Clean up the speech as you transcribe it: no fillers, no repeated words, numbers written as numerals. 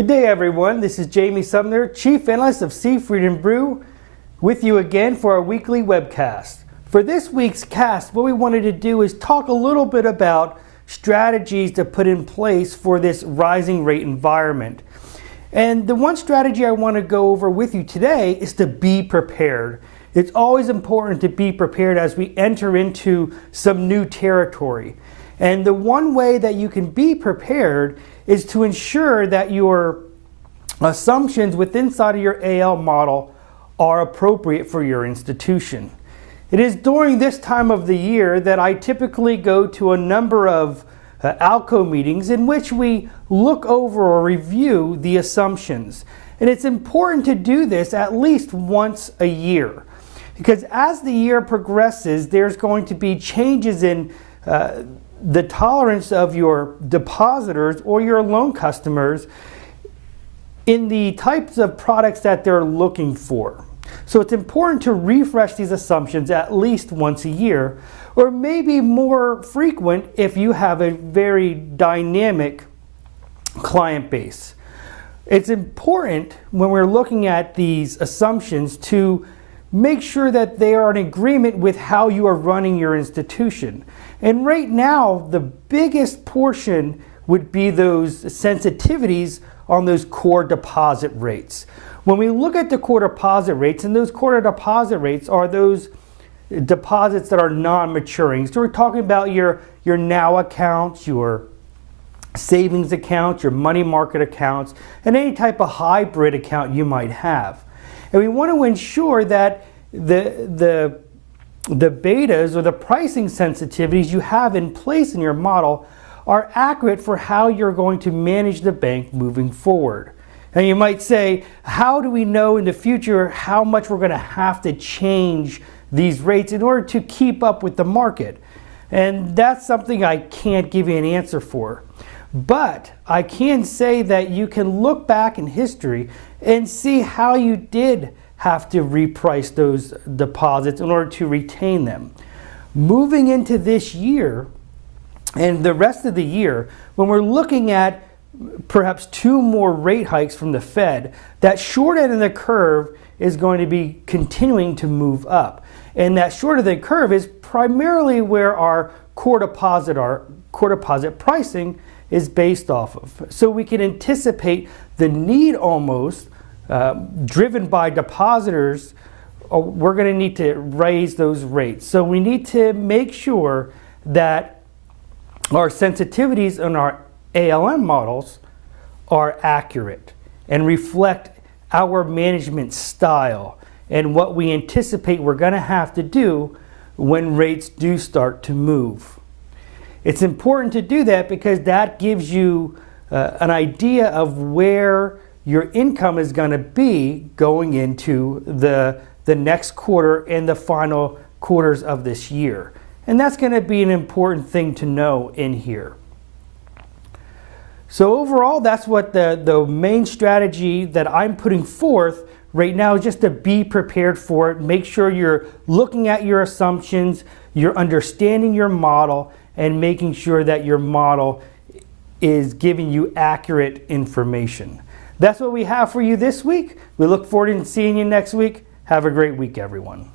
Good day, everyone. This is Jamie Sumner, Chief Analyst of Seafried & Brew, with you again for our weekly webcast. For this week's cast, what we wanted to do is talk a little bit about strategies to put in place for this rising rate environment. And the one strategy I want to go over with you today is to be prepared. It's always important to be prepared as we enter into some new territory. And the one way that you can be prepared is to ensure that your assumptions inside of your AL model are appropriate for your institution. It is during this time of the year that I typically go to a number of ALCO meetings in which we look over or review the assumptions. And it's important to do this at least once a year, because as the year progresses, there's going to be changes in the tolerance of your depositors or your loan customers in the types of products that they're looking for. So it's important to refresh these assumptions at least once a year, or maybe more frequent if you have a very dynamic client base. It's important when we're looking at these assumptions to make sure that they are in agreement with how you are running your institution. And right now, the biggest portion would be those sensitivities on those core deposit rates. When we look at the core deposit rates, and those core deposit rates are those deposits that are non-maturing. So we're talking about your NOW accounts, your savings accounts, your money market accounts, and any type of hybrid account you might have. And we want to ensure that the betas or the pricing sensitivities you have in place in your model are accurate for how you're going to manage the bank moving forward. And you might say, how do we know in the future how much we're going to have to change these rates in order to keep up with the market? And that's something I can't give you an answer for. But I can say that you can look back in history and see how you did have to reprice those deposits in order to retain them. Moving into this year and the rest of the year, when we're looking at perhaps 2 more rate hikes from the Fed, that short end of the curve is going to be continuing to move up. And that short of the curve is primarily where our core deposit pricing is based off of. So we can anticipate the need almost driven by depositors. We're going to need to raise those rates. So we need to make sure that our sensitivities in our ALM models are accurate and reflect our management style and what we anticipate we're going to have to do when rates do start to move. It's important to do that because that gives you an idea of where your income is going to be going into the next quarter and the final quarters of this year. And that's going to be an important thing to know in here. So overall, that's what the main strategy that I'm putting forth right now is, just to be prepared for it. Make sure you're looking at your assumptions, you're understanding your model, and making sure that your model is giving you accurate information. That's what we have for you this week. We look forward to seeing you next week. Have a great week, everyone.